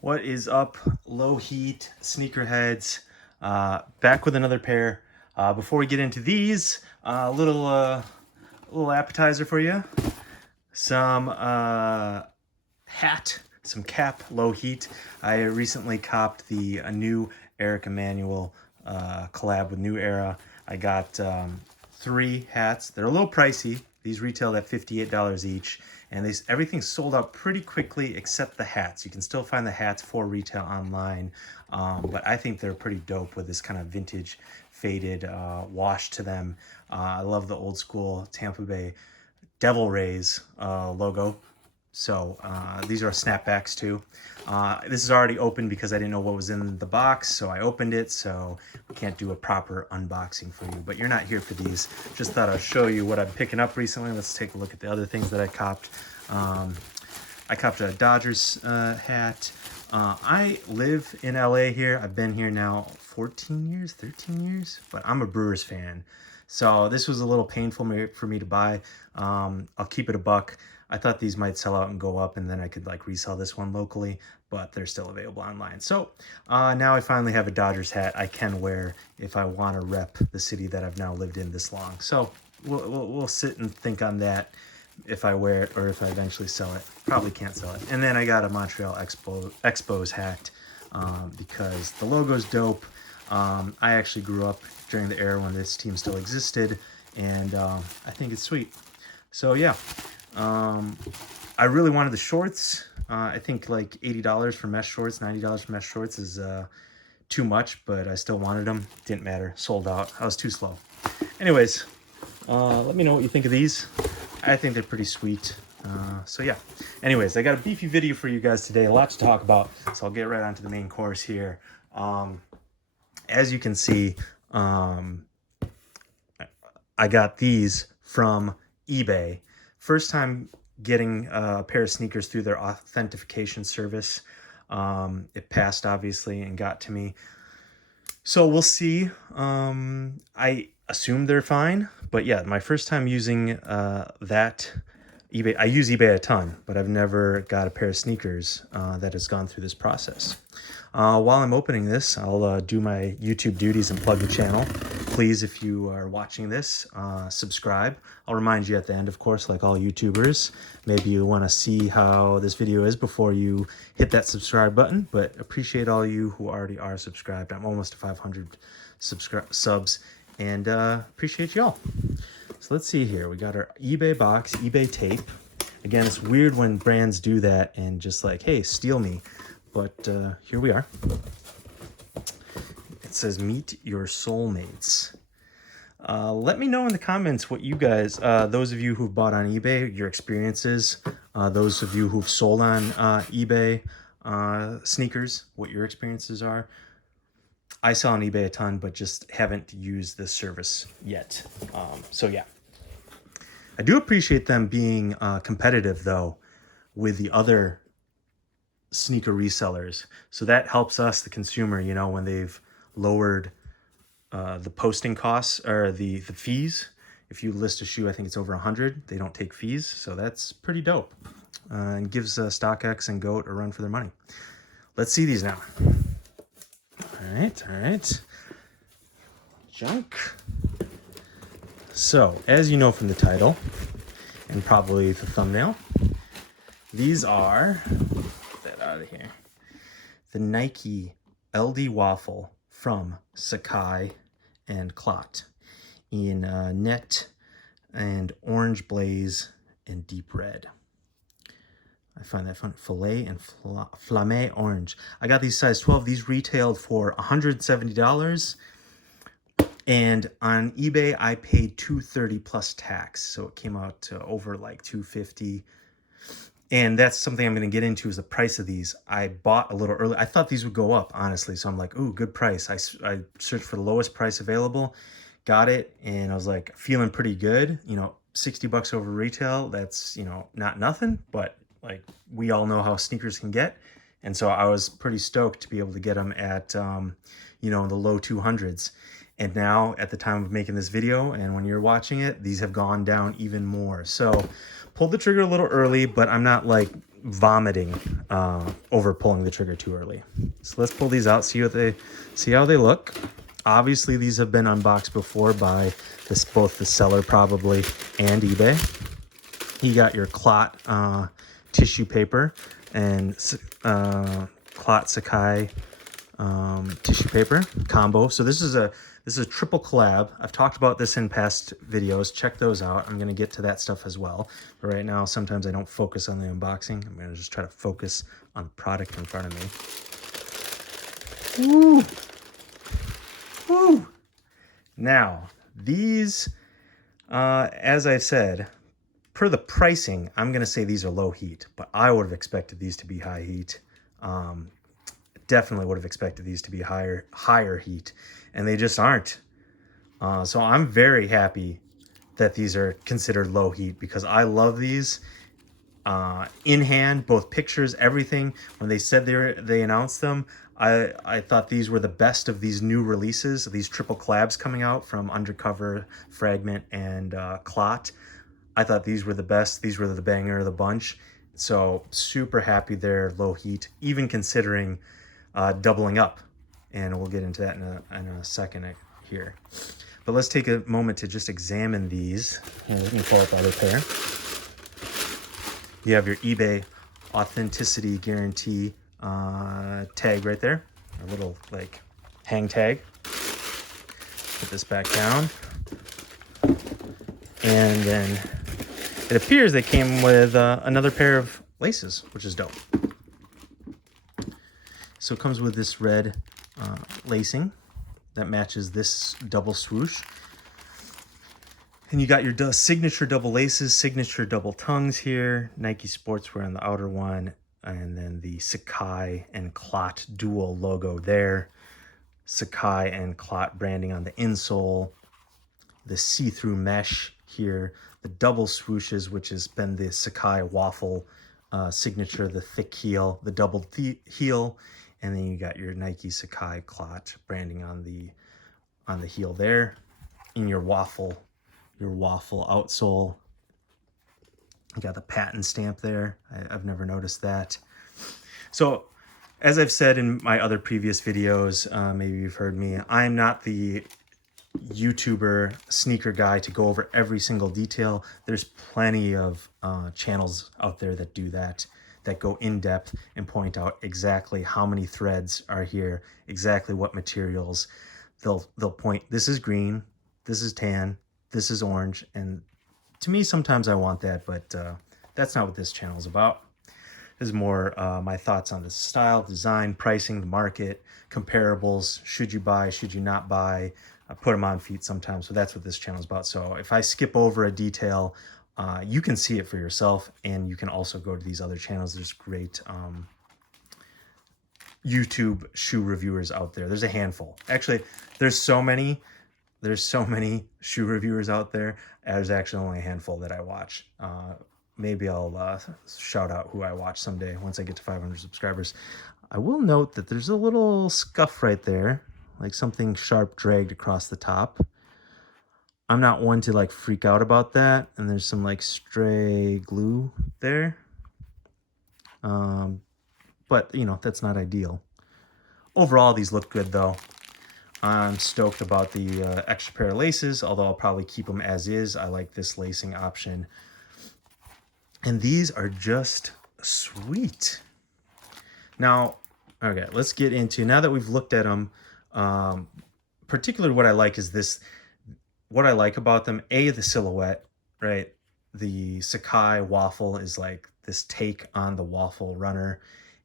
What is up, Lowheat sneakerheads? Back with another pair. Before we get into these, a little appetizer for you. Some hat, some cap, Lowheat. I recently copped the new Eric Emanuel collab with New Era. I got 3 hats. They're a little pricey. These retail at $58 each, and everything's sold out pretty quickly except the hats. You can still find the hats for retail online, but I think they're pretty dope with this kind of vintage faded wash to them. I love the old school Tampa Bay Devil Rays logo. So these are snapbacks too. This is already open because I didn't know what was in the box, so I opened it, so we can't do a proper unboxing for you. But you're not here for these. Just thought I'd show you what I'm picking up recently. Let's take a look at the other things that I copped. I copped a Dodgers hat. I live in LA here. I've been here now 14 years, 13 years, but I'm a Brewers fan. So this was a little painful for me to buy. I'll keep it a buck. I thought these might sell out and go up, and then I could like resell this one locally, but they're still available online. So now I finally have a Dodgers hat I can wear if I want to rep the city that I've now lived in this long. So we'll sit and think on that if I wear it or if I eventually sell it. Probably can't sell it. And then I got a Montreal Expos hat because the logo's dope. I actually grew up during the era when this team still existed, and I think it's sweet. So yeah. I really wanted the shorts. I think like $80 for mesh shorts, $90 for mesh shorts is too much, but I still wanted them. Didn't matter. Sold out. I was too slow. Anyways, let me know what you think of these. I think they're pretty sweet. So yeah. Anyways, I got a beefy video for you guys today. A lot to talk about, so I'll get right onto the main course here. As you can see, I got these from eBay. First time getting a pair of sneakers through their authentication service. It passed, obviously, and got to me. So we'll see. I assume they're fine. But yeah, my first time using that eBay. I use eBay a ton, but I've never got a pair of sneakers that has gone through this process. While I'm opening this, I'll do my YouTube duties and plug the channel. Please, if you are watching this, subscribe. I'll remind you at the end, of course, like all YouTubers. Maybe you want to see how this video is before you hit that subscribe button, but appreciate all you who already are subscribed. I'm almost to 500 subs, and appreciate y'all. So let's see here. We got our eBay box, eBay tape. Again, it's weird when brands do that and just like, hey, steal me. But here we are. It says, meet your soulmates. Let me know in the comments what you guys, those of you who've bought on eBay, your experiences. Those of you who've sold on eBay sneakers, what your experiences are. I sell on eBay a ton, but just haven't used this service yet. So yeah. I do appreciate them being competitive, though, with the other sneaker resellers. So that helps us, the consumer, you know, when they've lowered the posting costs or the fees. If you list a shoe, I think it's over 100, they don't take fees. So that's pretty dope and gives StockX and GOAT a run for their money. Let's see these now. All right. Junk. So, as you know from the title and probably the thumbnail, these are, get that out of here, the Nike LDWaffle from Sacai and Clot in net and orange blaze and deep red. I find that fun. Filet and flamme orange. I got these size 12. These retailed for $170. And on eBay, I paid $230 plus tax. So it came out to over like $250. And that's something I'm going to get into is the price of these. I bought a little early. I thought these would go up, honestly. So I'm like, ooh, good price. I searched for the lowest price available, got it. And I was like feeling pretty good. You know, $60 over retail. That's, you know, not nothing, but like we all know how sneakers can get. And so I was pretty stoked to be able to get them at, you know, the low 200s. And now at the time of making this video and when you're watching it, these have gone down even more. So pulled the trigger a little early, but I'm not like vomiting over pulling the trigger too early. So let's pull these out, see how they look. Obviously, these have been unboxed before by both the seller probably and eBay. You got your Clot tissue paper and Clot Sacai tissue paper combo. So this is a triple collab. I've talked about this in past videos. Check those out. I'm going to get to that stuff as well. But right now, sometimes I don't focus on the unboxing. I'm going to just try to focus on the product in front of me. Woo! Woo! Now, these, as I said, per the pricing, I'm going to say these are low heat, but I would have expected these to be high heat. Definitely would have expected these to be higher heat, and they just aren't. So I'm very happy that these are considered low heat because I love these in hand, both pictures, everything. When they said they announced them, I thought these were the best of these new releases, these triple collabs coming out from Undercover, Fragment, and Clot. I thought these were the best. These were the banger of the bunch. So super happy they're low heat, even considering doubling up, and we'll get into that in a second here. But let's take a moment to just examine these. Let me pull up the other pair. You have your eBay authenticity guarantee tag right there, a little like hang tag. Put this back down, and then it appears they came with another pair of laces, which is dope. So it comes with this red lacing that matches this double swoosh. And you got your signature double laces, signature double tongues here, Nike Sportswear on the outer one, and then the Sacai and Clot dual logo there. Sacai and Clot branding on the insole. The see-through mesh here, the double swooshes, which has been the Sacai Waffle signature, the thick heel, the double heel, and then you got your Nike Sacai Clot branding on the heel there. In your Waffle outsole, you got the patent stamp there. I've never noticed that. So, as I've said in my other previous videos, maybe you've heard me, I'm not the YouTuber sneaker guy to go over every single detail. There's plenty of channels out there that do that go in depth and point out exactly how many threads are here, exactly what materials. They'll point, this is green, this is tan, this is orange, and to me sometimes I want that, but that's not what this channel is about. This is more my thoughts on the style, design, pricing, the market, comparables, should you buy, should you not buy. I put them on feet sometimes, so that's what this channel is about. So if I skip over a detail, you can see it for yourself, and you can also go to these other channels. There's great YouTube shoe reviewers out there. There's a handful. Actually, there's so many shoe reviewers out there. There's actually only a handful that I watch. Maybe I'll shout out who I watch someday once I get to 500 subscribers. I will note that there's a little scuff right there, like something sharp dragged across the top. I'm not one to like freak out about that, and there's some like stray glue there. But you know, that's not ideal. Overall, these look good though. I'm stoked about the extra pair of laces, although I'll probably keep them as is. I like this lacing option. And these are just sweet. Now, okay, let's get into, now that we've looked at them, particularly what I like is this, what I like about them, the silhouette, right? The Sacai Waffle is like this take on the Waffle runner,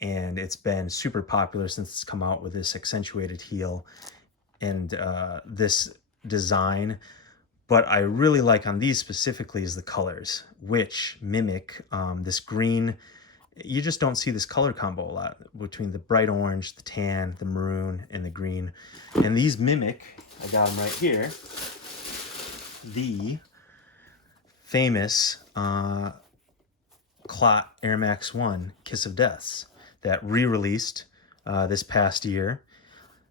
and it's been super popular since it's come out with this accentuated heel and this design. But I really like on these specifically is the colors, which mimic this green. You just don't see this color combo a lot between the bright orange, the tan, the maroon, and the green. And these mimic, I got them right here, the famous Clot Air Max 1 Kiss of Deaths that re-released this past year.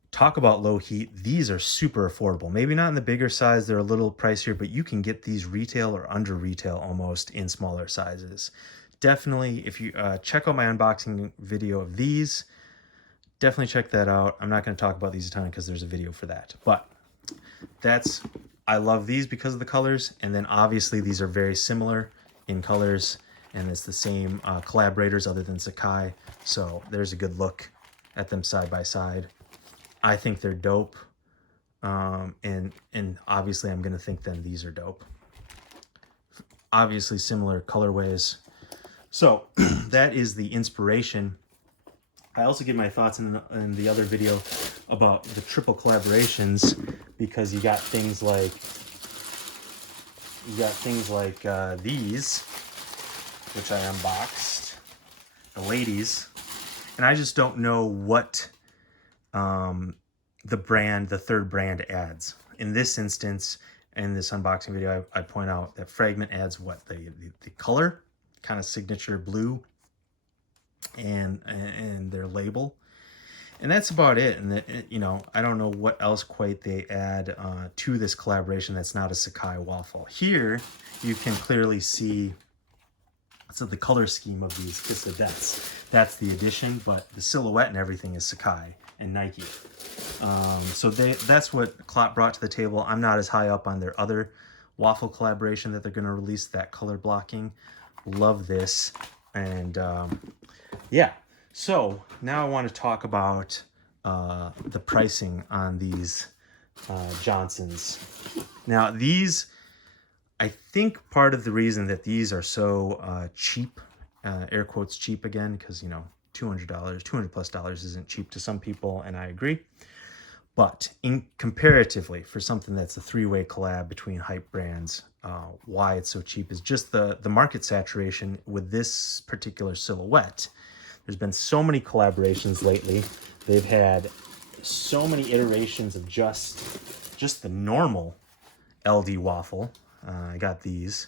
Talk about low heat. These are super affordable. Maybe not in the bigger size, they're a little pricier, but you can get these retail or under retail almost in smaller sizes. definitely, if you check out my unboxing video of these, definitely check that out. I'm not going to talk about these a ton because there's a video for that. But I love these because of the colors. And then obviously these are very similar in colors. And it's the same collaborators other than Sacai. So there's a good look at them side by side. I think they're dope. And obviously I'm going to think then these are dope. Obviously similar colorways. So that is the inspiration. I also give my thoughts in the other video about the triple collaborations, because you got things like these, which I unboxed, the ladies, and I just don't know what the third brand adds. In this instance, in this unboxing video, I point out that Fragment adds what, the color, kind of signature blue, and their label, and that's about it. And you know, I don't know what else quite they add to this collaboration that's not a Sacai waffle. Here you can clearly see the color scheme of these Kiss the Deaths. That's the addition, but the silhouette and everything is Sacai and Nike. So that's what Clot brought to the table. I'm not as high up on their other waffle collaboration that they're going to release, that color blocking. Love this. And yeah, so now I want to talk about the pricing on these Johnsons. Now these, I think part of the reason that these are so cheap, air quotes cheap again, because, you know, $200+ isn't cheap to some people, and I agree. But comparatively, for something that's a three-way collab between hype brands, why it's so cheap is just the market saturation with this particular silhouette. There's been so many collaborations lately. They've had so many iterations of just the normal LDWaffle. I got these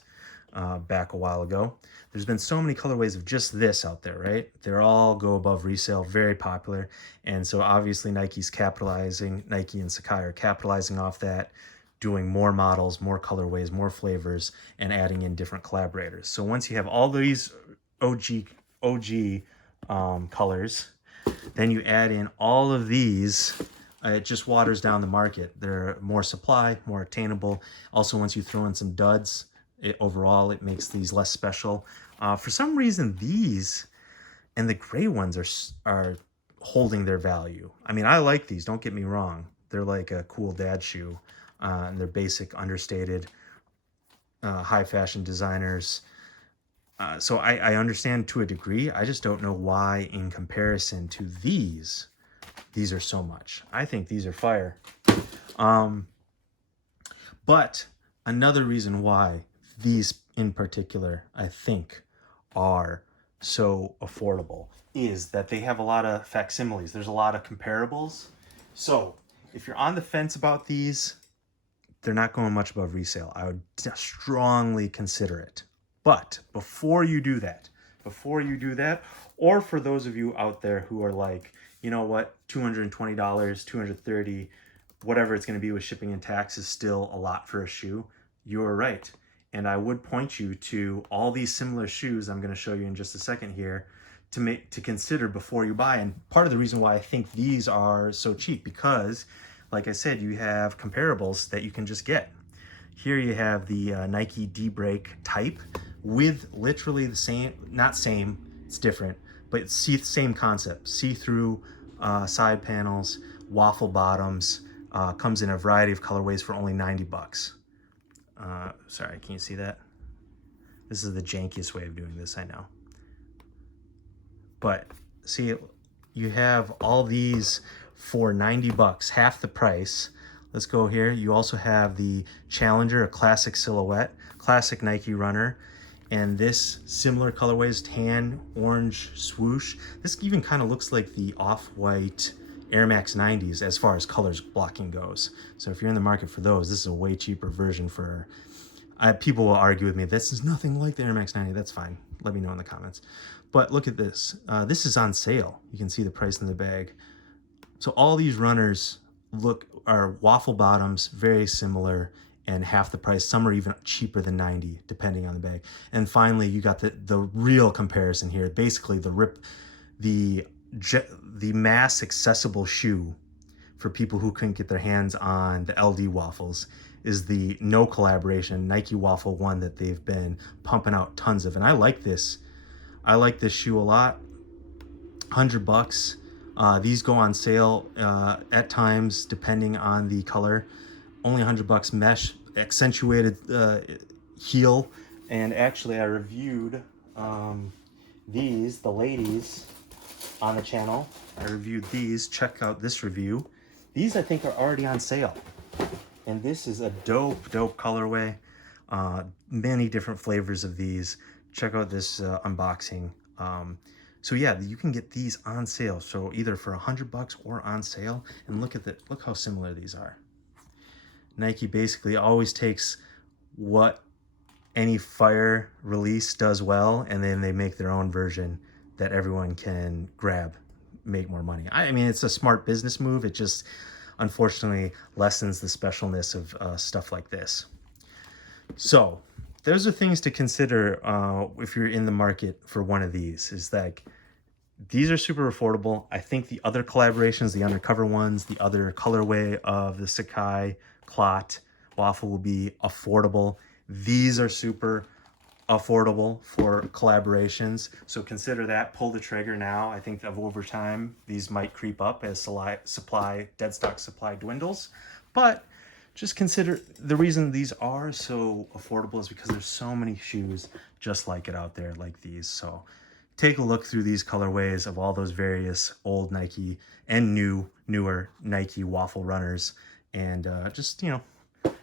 back a while ago. There's been so many colorways of just this out there, right? They're all go above resale, very popular. And so obviously Nike and Sacai are capitalizing off that, doing more models, more colorways, more flavors, and adding in different collaborators. So once you have all these OG colors, then you add in all of these, it just waters down the market. They're more supply, more attainable. Also, once you throw in some duds, overall it makes these less special. For some reason, these and the gray ones are holding their value. I mean, I like these, don't get me wrong. They're like a cool dad shoe, and they're basic, understated, high fashion designers. So I understand to a degree. I just don't know why in comparison to these are so much. I think these are fire. But another reason why these in particular, I think, are so affordable is that they have a lot of facsimiles. There's a lot of comparables. So if you're on the fence about these, they're not going much above resale. I would strongly consider it. But before you do that, or for those of you out there who are like, you know what, $220, $230, whatever it's going to be with shipping and tax is still a lot for a shoe, you're right. And I would point you to all these similar shoes I'm going to show you in just a second here to consider before you buy. And part of the reason why I think these are so cheap, because like I said, you have comparables that you can just get. Here you have the Nike DBreak-Type with literally the same, not same, it's different, but same concept. See-through side panels, waffle bottoms, comes in a variety of colorways for only 90 bucks. Sorry, can you see that? This is the jankiest way of doing this, I know. But see, you have all these for 90 bucks, half the price. Let's go here. You also have the Challenger, a classic silhouette, classic Nike runner. And this similar colorways, tan, orange, swoosh. This even kind of looks like the off-white Air Max 90s as far as colors blocking goes. So if you're in the market for those, this is a way cheaper version for, people will argue with me, this is nothing like the Air Max 90. That's fine. Let me know in the comments. But look at this. This is on sale. You can see the price in the bag. So all these runners are waffle bottoms, very similar, and half the price. Some are even cheaper than 90, depending on the bag. And finally, you got the real comparison here. Basically, the mass accessible shoe for people who couldn't get their hands on the LDWaffles is the no collaboration Nike Waffle one that they've been pumping out tons of. And I like this. I like this shoe a lot. $100. These go on sale at times depending on the color. Only $100 mesh, accentuated heel. And actually I reviewed these, the ladies on the channel. I reviewed these. Check out this review. These I think are already on sale. And this is a dope colorway. Many different flavors of these. Check out this unboxing. So yeah, you can get these on sale. So either for $100 or on sale. And look how similar these are. Nike basically always takes what any fire release does well, and then they make their own version that everyone can grab, make more money. I mean, it's a smart business move. It just unfortunately lessens the specialness of stuff like this. So those are things to consider if you're in the market for one of these. Is that these are super affordable. I think the other collaborations, the undercover ones, the other colorway of the Sacai, Clot, Waffle will be affordable. These are super affordable for collaborations. So consider that, pull the trigger now. I think of over time, these might creep up as dead stock supply dwindles. But just consider the reason these are so affordable is because there's so many shoes just like it out there, like these. So take a look through these colorways of all those various old Nike and newer Nike Waffle runners, and just, you know,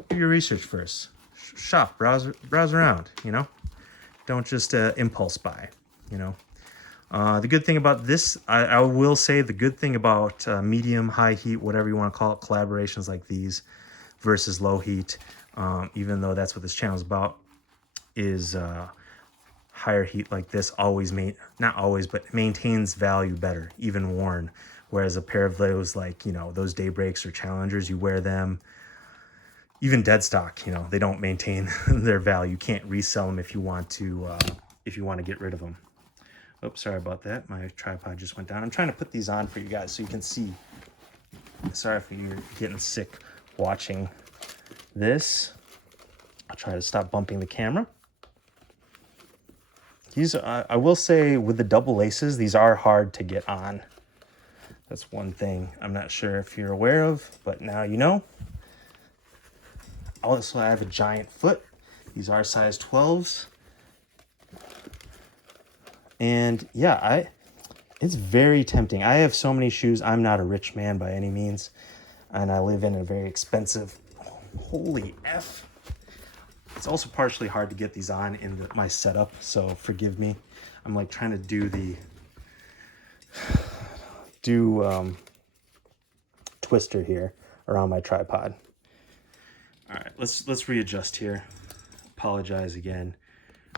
do your research first. Shop, browse around, you know. Don't just impulse buy, you know. The good thing about this, I will say the good thing about medium, high heat, whatever you want to call it, collaborations like these versus low heat, even though that's what this channel is about, is higher heat like this always, not always, but maintains value better, even worn. Whereas a pair of those, like, you know, those Daybreaks or Challengers, you wear them, even dead stock, you know, they don't maintain their value. You can't resell them if you want to get rid of them. Oops, sorry about that. My tripod just went down. I'm trying to put these on for you guys so you can see. Sorry if you're getting sick watching this. I'll try to stop bumping the camera. These, I will say, with the double laces, these are hard to get on. That's one thing I'm not sure if you're aware of, but now you know. Also, I have a giant foot. These are size 12s. And yeah, it's very tempting. I have so many shoes. I'm not a rich man by any means. And I live in a very expensive, holy F. It's also partially hard to get these on in my setup, so forgive me. I'm like trying to do twister here around my tripod. All right, let's readjust here. Apologize again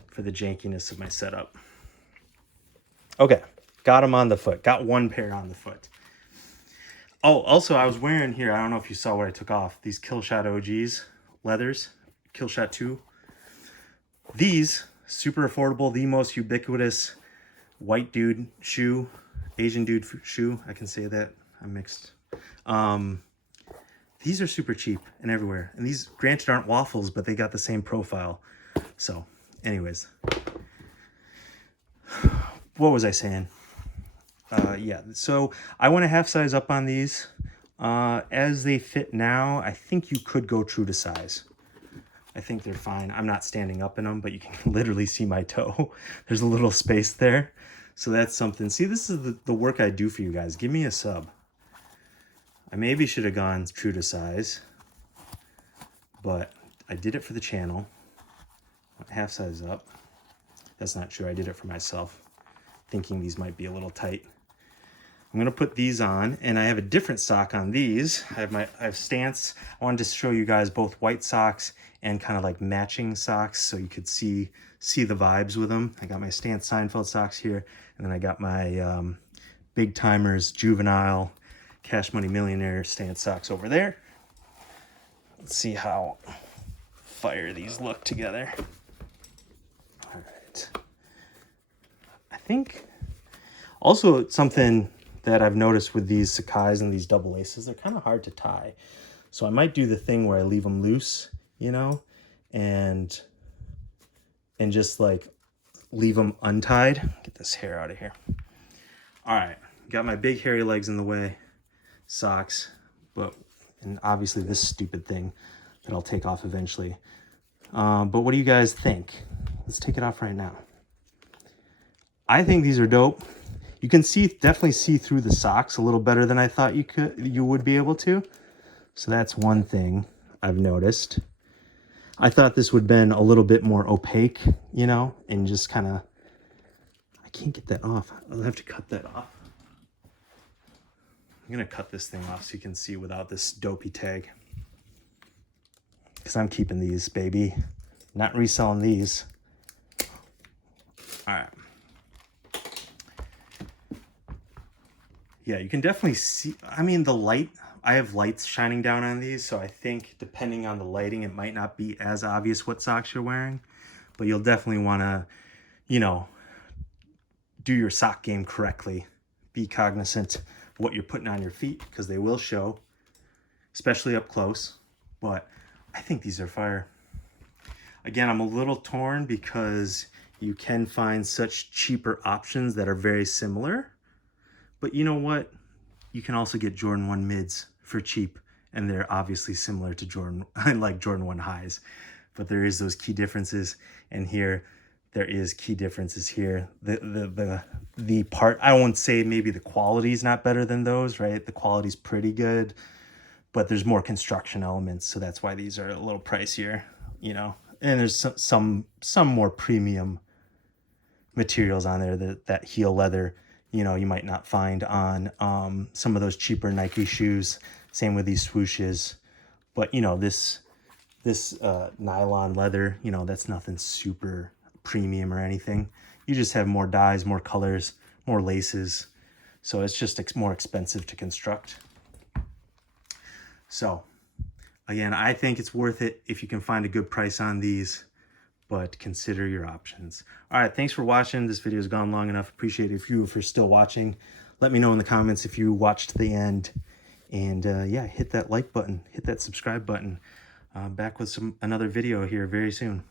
for the jankiness of my setup. Okay, got them on the foot. Got one pair on the foot. Oh, also I was wearing here, I don't know if you saw what I took off, these Killshot OGs leathers, Killshot 2. These, super affordable, the most ubiquitous white dude shoe, Asian dude shoe, I can say that, I'm mixed. These are super cheap and everywhere. And these, granted, aren't waffles, but they got the same profile. So, anyways. What was I saying? Yeah, so I went a half size up on these. As they fit now, I think you could go true to size. I think they're fine. I'm not standing up in them, but you can literally see my toe. There's a little space there. So that's something. See, this is the work I do for you guys. Give me a sub. I maybe should have gone true to size, but I did it for the channel. Half size up. That's not true. I did it for myself, thinking these might be a little tight. I'm gonna put these on, and I have a different sock on these. I have Stance. I wanted to show you guys both white socks and kind of like matching socks, so you could see the vibes with them. I got my Stance Seinfeld socks here, and then I got my Big Timers Juvenile Cash Money Millionaire Stance socks over there. Let's see how fire these look together. All right. I think also something that I've noticed with these Sacais and these double laces, they're kind of hard to tie. So I might do the thing where I leave them loose, you know, and just like leave them untied. Get this hair out of here. All right, got my big hairy legs in the way, socks, and obviously this stupid thing that I'll take off eventually. But what do you guys think? Let's take it off right now. I think these are dope. You can definitely see through the socks a little better than I thought you would be able to. So that's one thing I've noticed. I thought this would have been a little bit more opaque, you know, and just kind of, I can't get that off. I'll have to cut that off. I'm going to cut this thing off so you can see without this dopey tag. Because I'm keeping these, baby. Not reselling these. All right. Yeah, you can definitely see, I mean, the light, I have lights shining down on these, so I think depending on the lighting, it might not be as obvious what socks you're wearing, but you'll definitely want to, you know, do your sock game correctly. Be cognizant of what you're putting on your feet, because they will show, especially up close, but I think these are fire. Again, I'm a little torn because you can find such cheaper options that are very similar. But you know what? You can also get Jordan 1 mids for cheap, and they're obviously similar to Jordan 1 highs. But there is those key differences, and here there is key differences here. The part, I won't say maybe the quality is not better than those, right? The quality's pretty good, but there's more construction elements, so that's why these are a little pricier, you know. And there's some more premium materials on there, that heel leather, you know, you might not find on some of those cheaper Nike shoes. Same with these swooshes. But, you know, this nylon leather, you know, that's nothing super premium or anything. You just have more dyes, more colors, more laces. So it's just more expensive to construct. So, again, I think it's worth it if you can find a good price on these, but consider your options. All right, thanks for watching. This video has gone long enough. Appreciate it if you are still watching. Let me know in the comments if you watched the end. And yeah, hit that like button, hit that subscribe button. Back with another video here very soon.